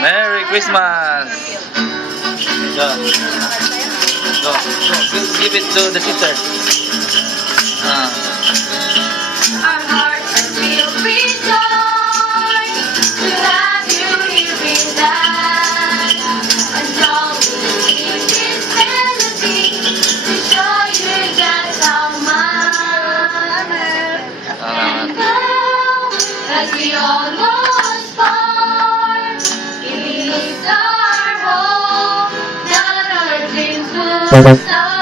Merry Christmas! Go. Go. Give it to the sister. Our hearts are filled with joy to have you here with us. And all we need is melody to show you just how much. And now, as we almost part, it is our hope that our dreams will start.